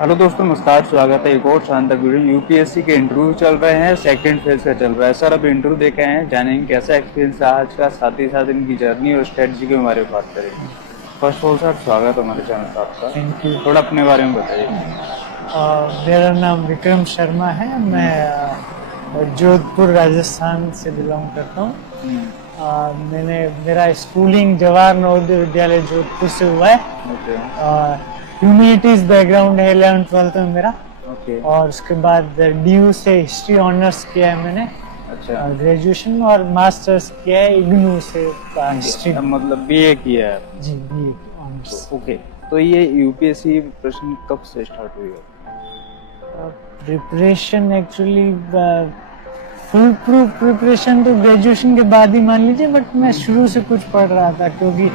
Hello दोस्तों, नमस्कार। स्वागत है एक और शानदार वीडियो। यूपीएससी के इंटरव्यू चल रहे हैं, सेकंड फेज का चल रहा है। सर अब इंटरव्यू देखे हैं, जानेंगे कैसा एक्सपीरियंस रहा आज का, साथ ही साथ इनकी जर्नी और स्ट्रेटजी के बारे में बात करेंगे। फर्स्ट ऑफ ऑल सर, स्वागत है हमारे चैनल पर आपका। Thank you. थोड़ा अपने बारे में बताइए। मेरा नाम विक्रम शर्मा है। मैं जोधपुर राजस्थान से बिलोंग करता हूँ। मेरा स्कूलिंग जवाहर नवोदय विद्यालय जोधपुर से हुआ है। ओके ह्यूमैनिटीज बैकग्राउंड है 11th-12th में मेरा। ओके। और उसके बाद डीयू से हिस्ट्री ऑनर्स किया है मैंने। अच्छा, ग्रेजुएशन और मास्टर्स किया है इग्नू से हिस्ट्री। मतलब बीए किया है? जी, बीए ऑनर्स। ओके, तो ये यूपीएससी प्रश्न कब से स्टार्ट हुई है? Preparation actually full proof preparation तो ग्रेजुएशन के बाद ही मान लीजिए, बट मैं शुरू से कुछ पढ़ रहा था क्योंकि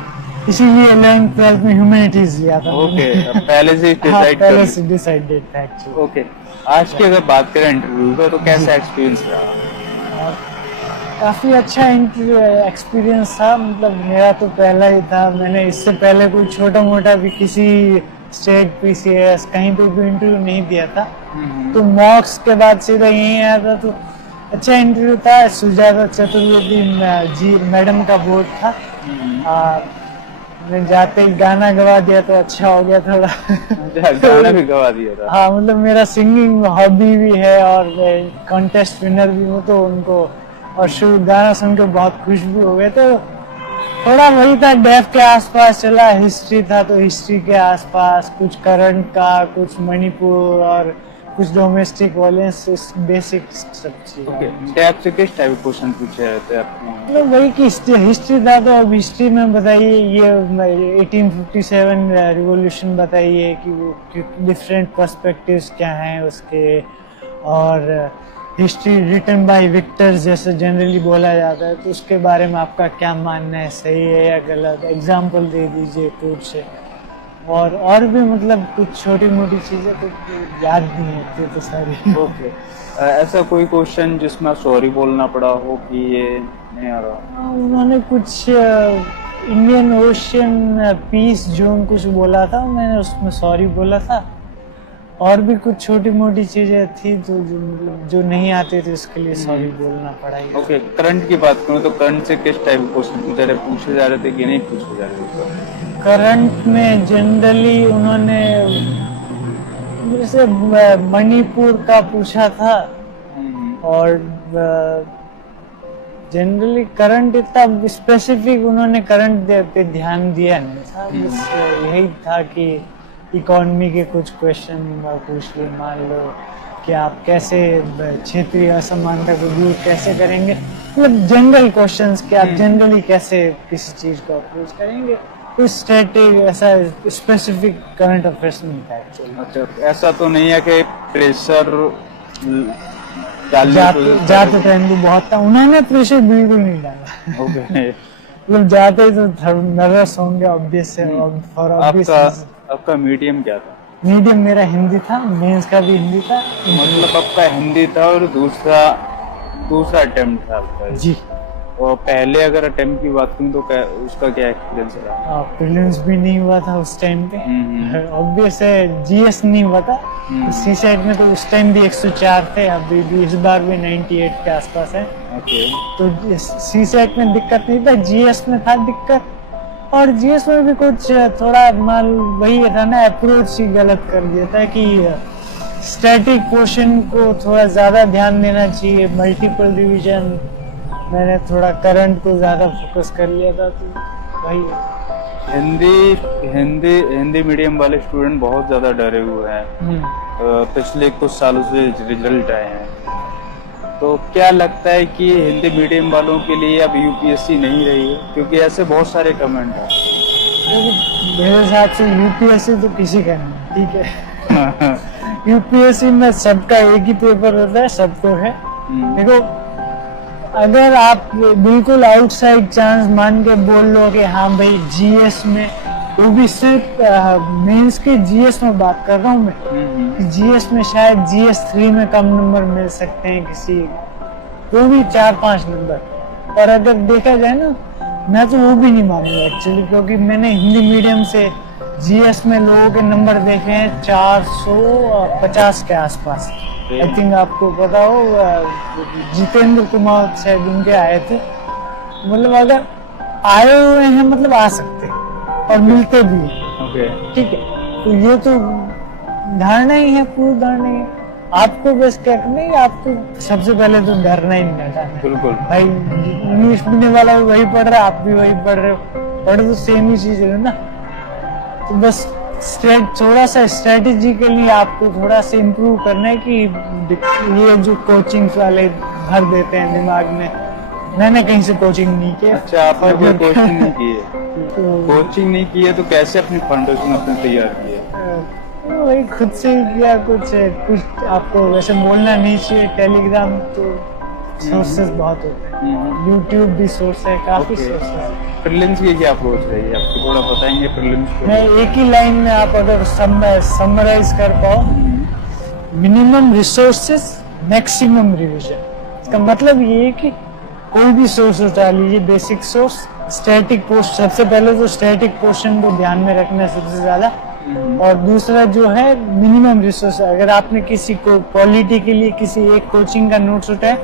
इसीलिए 11th-12th में ह्यूमैनिटीज लिया था। ओके, पहले से पहले से डिसाइडेड था एक्चुअली। ओके, आज की अगर बात करें इंटरव्यू का, तो कैसा एक्सपीरियंस रहा? काफी अच्छा एक्सपीरियंस था। मतलब मेरा तो पहला ही था। मैंने इससे पहले कोई छोटा मोटा भी किसी स्टेट पीसीएस कहीं पे भी इंटरव्यू नहीं दिया था। तो मॉक्स के बाद सीधा यहीं आया था। तो अच्छा इंटरव्यू था। सुजाता चतुर्वेदी जी मैडम का बोर्ड था। मैं जाते ही गाना गवा दिया तो अच्छा हो गया थोड़ा। गाना भी गवा दिया था? हाँ, मतलब मेरा सिंगिंग हॉबी भी है और कॉन्टेस्ट विनर भी हूँ, तो उनको और गाना सुन के बहुत खुश भी हो गए। तो थोड़ा वही था, डेफ के आसपास चला। हिस्ट्री था तो हिस्ट्री के आसपास, कुछ करंट का, कुछ मणिपुर और कुछ डोमेस्टिक वायलेंस, बेसिक सब चीज। ओके, डेफ से किस टाइप के क्वेश्चन पूछे रहते हैं आपको? मतलब वही कि हिस्ट्री था तो अब हिस्ट्री में बताइए ये 1857 रिवॉल्यूशन बताइए कि वो डिफरेंट पर्सपेक्टिव्स क्या हैं उसके। और हिस्ट्री रिटन बाय विक्टर्स जैसे जनरली बोला जाता है, तो उसके बारे में आपका क्या मानना है, सही है या गलत? एग्जाम्पल दे दीजिए कोर्ट से। और भी मतलब कुछ छोटी मोटी चीजें तो याद नहीं होती तो सारी। ओके, ऐसा कोई क्वेश्चन जिसमें सॉरी बोलना पड़ा हो कि ये नहीं आ रहा? उन्होंने कुछ इंडियन ओशियन पीस जोन कुछ बोला था, मैंने उसमें सॉरी बोला था। और भी कुछ छोटी मोटी चीजें थी जो नहीं आती थी, उसके लिए सॉरी बोलना पड़ा। ओके, करंट की बात करूँ तो करंट से किस टाइप के क्वेश्चन पूछे जा रहे थे कि नहीं पूछे जा रहे थे? करंट में जनरली उन्होंने जैसे मणिपुर का पूछा था। और जनरली करंट इतना स्पेसिफिक उन्होंने करंट पे ध्यान दिया नहीं था। बस यही था कि इकोनॉमी के कुछ क्वेश्चन पूछ लिए। मान लो कि आप कैसे क्षेत्रीय असमानता को दूर कैसे करेंगे, मतलब जनरल क्वेश्चंस कि आप जनरली कैसे किसी चीज को अप्रोच करेंगे। कुछ स्ट्रेटेजी ऐसा स्पेसिफिक करंट अफेयर्स नहीं था एक्चुअली। अच्छा, ऐसा तो नहीं है कि प्रेशर जाते टाइम भी बहुत था, उन्होंने प्रेशर बिल्कुल नहीं डाला। ओके, मतलब जाते ही तो नर्वस होंगे ऑब्वियस है। For obvious. आपका मीडियम क्या था? मीडियम मेरा हिंदी था, मेंस का भी हिंदी था। मतलब आपका हिंदी था और दूसरा अटेम्प्ट था आपका? जी। और पहले अगर अटेम्प्ट की बात करूँ तो उसका क्या एक्सपीरियंस रहा? प्रीलिम्स भी नहीं हुआ था उस टाइम पे। ऑब्वियस है, जीएस नहीं हुआ था। सी सेट में तो उस टाइम भी 104 थे, अभी भी इस बार भी 98 के आसपास है। ओके, तो सी सेट में दिक्कत नहीं था, जीएस में था दिक्कत। और जीएस में भी कुछ थोड़ा माल वही था ना, अप्रोच ही गलत कर दिया था कि स्टैटिक पोर्शन को थोड़ा ज्यादा ध्यान देना चाहिए, मल्टीपल रिवीजन। मैंने थोड़ा करंट को ज्यादा फोकस कर लिया था, तो वही। हिंदी मीडियम वाले स्टूडेंट बहुत ज्यादा डरे हुए हैं। पिछले कुछ सालों से रिजल्ट आए हैं, तो क्या लगता है कि हिंदी मीडियम वालों के लिए अब यूपीएससी नहीं रही है? क्योंकि ऐसे बहुत सारे कमेंट हैं। मेरे हिसाब से यूपीएससी तो किसी का नहीं, ठीक है। यूपीएससी में सबका एक ही पेपर होता है, सबको है। देखो, अगर आप बिल्कुल आउटसाइड चांस मान के बोल लो कि हाँ भाई जीएस में, वो भी सिर्फ मेंस के जीएस में बात कर रहा हूँ मैं, जीएस में शायद जीएस 3 में कम नंबर मिल सकते हैं किसी, वो भी 4-5 नंबर। और अगर देखा जाए ना, मैं तो वो भी नहीं मानूंगा एक्चुअली, क्योंकि मैंने हिंदी मीडियम से जीएस में लोगों के नंबर देखे हैं 450 के आसपास। आई थिंक आपको पता हो जितेंद्र कुमार शायद उनके आए थे। मतलब अगर आए हुए हैं मतलब आ सकते हैं और मिलते भी हैं। ठीक है, तो ये तो धारणा ही है, पूरी धारणा ही है। आपको बस क्या करना है, आपको सबसे पहले तो डरना ही नहीं था। बिल्कुल भाई इंग्लिश पढ़ने वाला भी वही पढ़ रहा है, आप भी वही पढ़ रहे हो, पढ़ तो सेम ही चीज है ना। तो बस थोड़ा सा स्ट्रेटेजिकली आपको थोड़ा सा इम्प्रूव करना है कि ये जो कोचिंग वाले भर देते हैं दिमाग में, मैंने कहीं से कोचिंग नहीं की। अच्छा, आपने कोई कोचिंग नहीं की है? कोचिंग नहीं की है तो कैसे अपनी फाउंडेशन अपने तैयार किया? वही खुद से ही किया। कुछ आपको वैसे बोलना नहीं चाहिए। टेलीग्राम तो सोर्सेस बहुत होते हैं, यूट्यूब भी सोर्स है, काफी सोर्स है। प्रीलिम्स की क्या अप्रोच रही है आपकी, थोड़ा बताएंगे प्रीलिम्स? मैं एक ही लाइन में आप अगर समराइज कर पाओ, मिनिमम रिसोर्सेस मैक्सिमम रिवीजन। इसका मतलब ये है कि कोई भी सोर्स उठा लीजिए, बेसिक सोर्स, स्टैटिक पोस्ट, सबसे पहले तो स्टैटिक पोर्शन को ध्यान में रखना है सबसे ज्यादा। और दूसरा जो है मिनिमम रिसोर्स। अगर आपने किसी को पॉलिटी के लिए किसी एक कोचिंग का नोट्स उठाया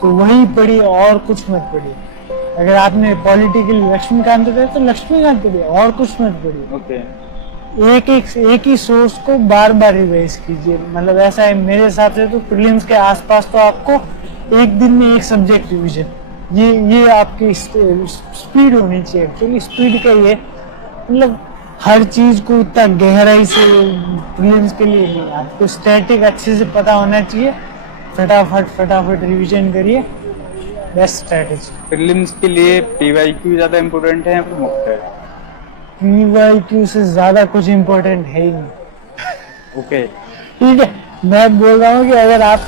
तो वही पढ़िए और कुछ मत पढ़िए। अगर आपने पॉलिटी के लिए लक्ष्मीकांत उठाया तो लक्ष्मीकांत पढ़िए और कुछ मत पढ़िए। एक ही सोर्स को बार बार रिवाइज कीजिए। मतलब ऐसा है मेरे हिसाब से तो प्रीलिम्स के आसपास तो आपको एक दिन में एक सब्जेक्ट रिविजन, ये आपकी स्पीड होनी चाहिए। एक्चुअली स्पीड का ये मतलब हर चीज को इतना गहराई से प्रीलिम्स के लिए नहीं, आपको स्टैटिक अच्छे से पता होना चाहिए। फटाफट रिवीजन करिए, बेस्ट स्ट्रेटेजी। प्रीलिम्स के लिए पीवाईक्यू ज्यादा इम्पोर्टेंट है या फिर मॉक टेस्ट? पीवाईक्यू से ज्यादा कुछ इम्पोर्टेंट है ही नहीं। ओके, ठीक है, मैं बोल रहा हूँ कि अगर आप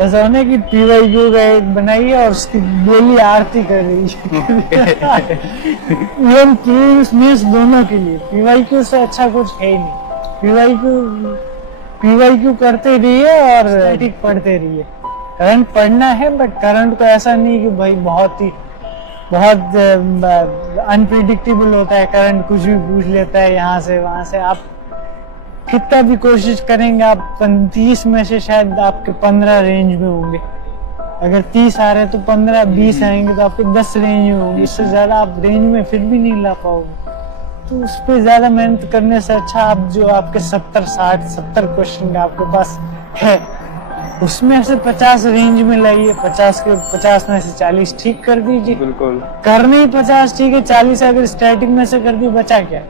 ऐसा होना कि पीवाईक्यू का एक बनाइए और उसकी डेली आरती कर रही है। प्रीलिम्स दोनों के लिए पीवाईक्यू से अच्छा कुछ है ही नहीं। पीवाईक्यू करते रहिए और स्टैटिक पढ़ते रहिए। करंट पढ़ना है, बट करंट को ऐसा नहीं कि भाई बहुत अनप्रिडिक्टेबल होता है। करंट कुछ भी पूछ लेता है यहाँ से वहां से। आप कितना भी कोशिश करेंगे, आप 30 में से शायद आपके 15 रेंज में होंगे। अगर 30 आ रहे हैं तो 15-20 आएंगे तो आपके 10 रेंज में होंगे। इससे ज्यादा आप रेंज में फिर भी नहीं ला पाओगे। तो उस पर ज्यादा मेहनत करने से अच्छा आप जो आपके 70 क्वेश्चन का आपके पास है उसमें से 50 रेंज में लाइए। 50 में से 40 ठीक कर दीजिए। बिल्कुल, करने ही 50 ठीक है, 40 अगर स्टैटिक में से कर दी, बचा क्या?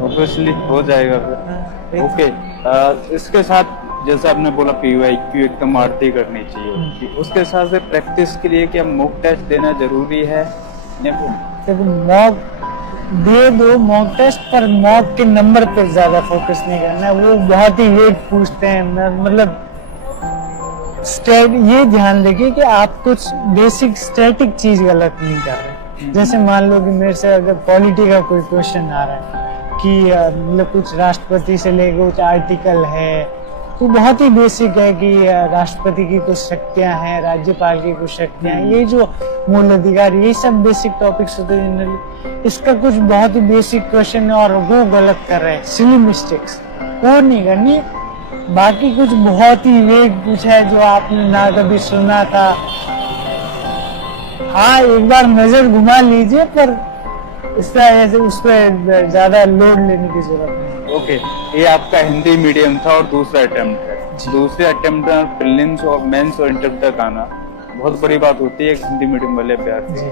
ऑब्वियसली हो जाएगा फिर। ओके, इसके साथ जैसे आपने बोला पीवाईक्यू एकदम आरती करनी चाहिए, उसके साथ से प्रैक्टिस के लिए क्या मॉक टेस्ट देना जरूरी है? देखो, मॉक दे दो मॉक टेस्ट, पर मॉक के नंबर पर ज्यादा फोकस नहीं करना है। वो बहुत ही वेग पूछते हैं। मतलब ये ध्यान रखिए कि आप कुछ बेसिक स्टैटिक चीज गलत नहीं कर रहे। जैसे मान लो कि मेरे से अगर पॉलिटी का कोई क्वेश्चन आ रहा है कि मतलब कुछ राष्ट्रपति से लेकर कुछ आर्टिकल है, तो बहुत ही बेसिक है कि राष्ट्रपति की कुछ शक्तियां हैं, राज्यपाल की कुछ शक्तियां हैं, ये जो मूल अधिकार, ये सब बेसिक टॉपिक्स होते हैं जनरली। इसका कुछ बहुत ही बेसिक क्वेश्चन है और वो गलत कर रहे हैं, सिली मिस्टेक्स, वो नहीं करनी। बाकी कुछ बहुत ही वेग पूछा है जो आपने ना कभी सुना था, हाँ एक बार नजर घुमा लीजिए, पर इसका ऐसे उस पर ज्यादा लोड लेने की जरूरत नहीं। ओके, ये आपका हिंदी मीडियम था और दूसरा अटेम्प्ट है। दूसरे अटेम्प्ट में प्रीलिम्स और मेंस और इंटर तक आना बहुत बड़ी बात होती है हिंदी मीडियम वाले अभ्यर्थी।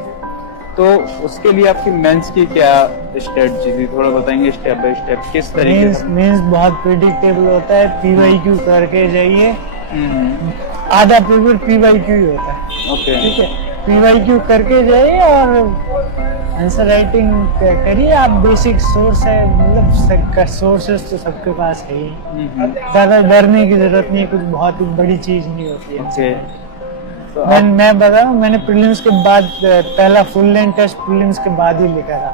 तो उसके लिए आपकी मेंस की क्या स्ट्रेटजी थी, थोड़ा बताएंगे स्टेप बाय स्टेप किस तरीके से? मेंस बहुत प्रेडिक्टेबल होता है। पीवाईक्यू करके जाइए, आधा पेपर पीवाईक्यू ही होता है। ओके, ठीक है, पीवाईक्यू करके जाइए और आंसर राइटिंग करिए। आप बेसिक सोर्स है, मतलब सोर्सेस तो सबके पास है ही, ज्यादा डरने की जरूरत नहीं है, कुछ बहुत ही बड़ी चीज नहीं होती है। तो मैं बता रहा हूँ, मैंने प्रीलिम्स के बाद पहला फुल लेंथ टेस्ट प्रीलिम्स के बाद ही लिखा था।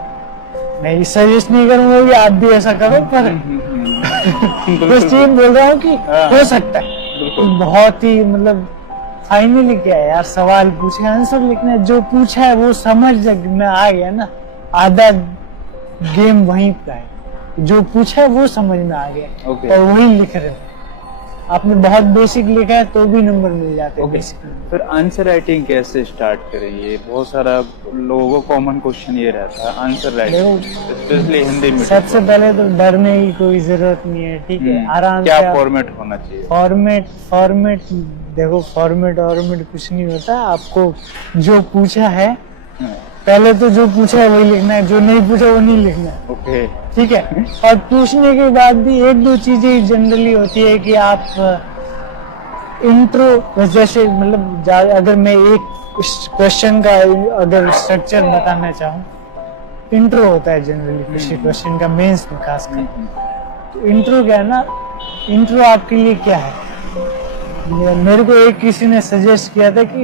मैं ये सजेस्ट नहीं करूंगा कि आप भी ऐसा करो, पर बस ये बोल रहा हूँ कि हो सकता है। बहुत ही मतलब फाइनली क्या है यार, सवाल पूछे आंसर लिखना है, जो पूछा है वो समझ में आ गया ना, आधा गेम वहीं का है, जो पूछा है वो समझ में आ गया ओके। और वही लिख रहे हैं। आपने बहुत बेसिक लिखा है तो भी नंबर मिल जाते हैं ओके, बेसिक। फिर आंसर राइटिंग कैसे स्टार्ट करेंगे? बहुत सारा लोगों को कॉमन क्वेश्चन ये रहता है आंसर राइटिंग, स्पेशली हिंदी में। सबसे पहले तो डरने की कोई जरूरत नहीं है, ठीक है, आराम क्या से। फॉर्मेट होना चाहिए? फॉर्मेट देखो, फॉर्मेट कुछ नहीं होता। आपको जो पूछा है पहले तो जो पूछा है वही लिखना है, जो नहीं पूछा वो नहीं लिखना है। ओके। ठीक है। और पूछने के बाद भी एक दो चीजें जनरली होती है कि आप इंट्रो, जैसे मतलब अगर मैं एक क्वेश्चन का अगर स्ट्रक्चर बताना चाहूँ, इंट्रो होता है जनरली किसी क्वेश्चन का, मेंस में खासकर। तो इंट्रो क्या है ना, इंट्रो आपके लिए क्या है? मेरे को एक किसी ने सजेस्ट किया था कि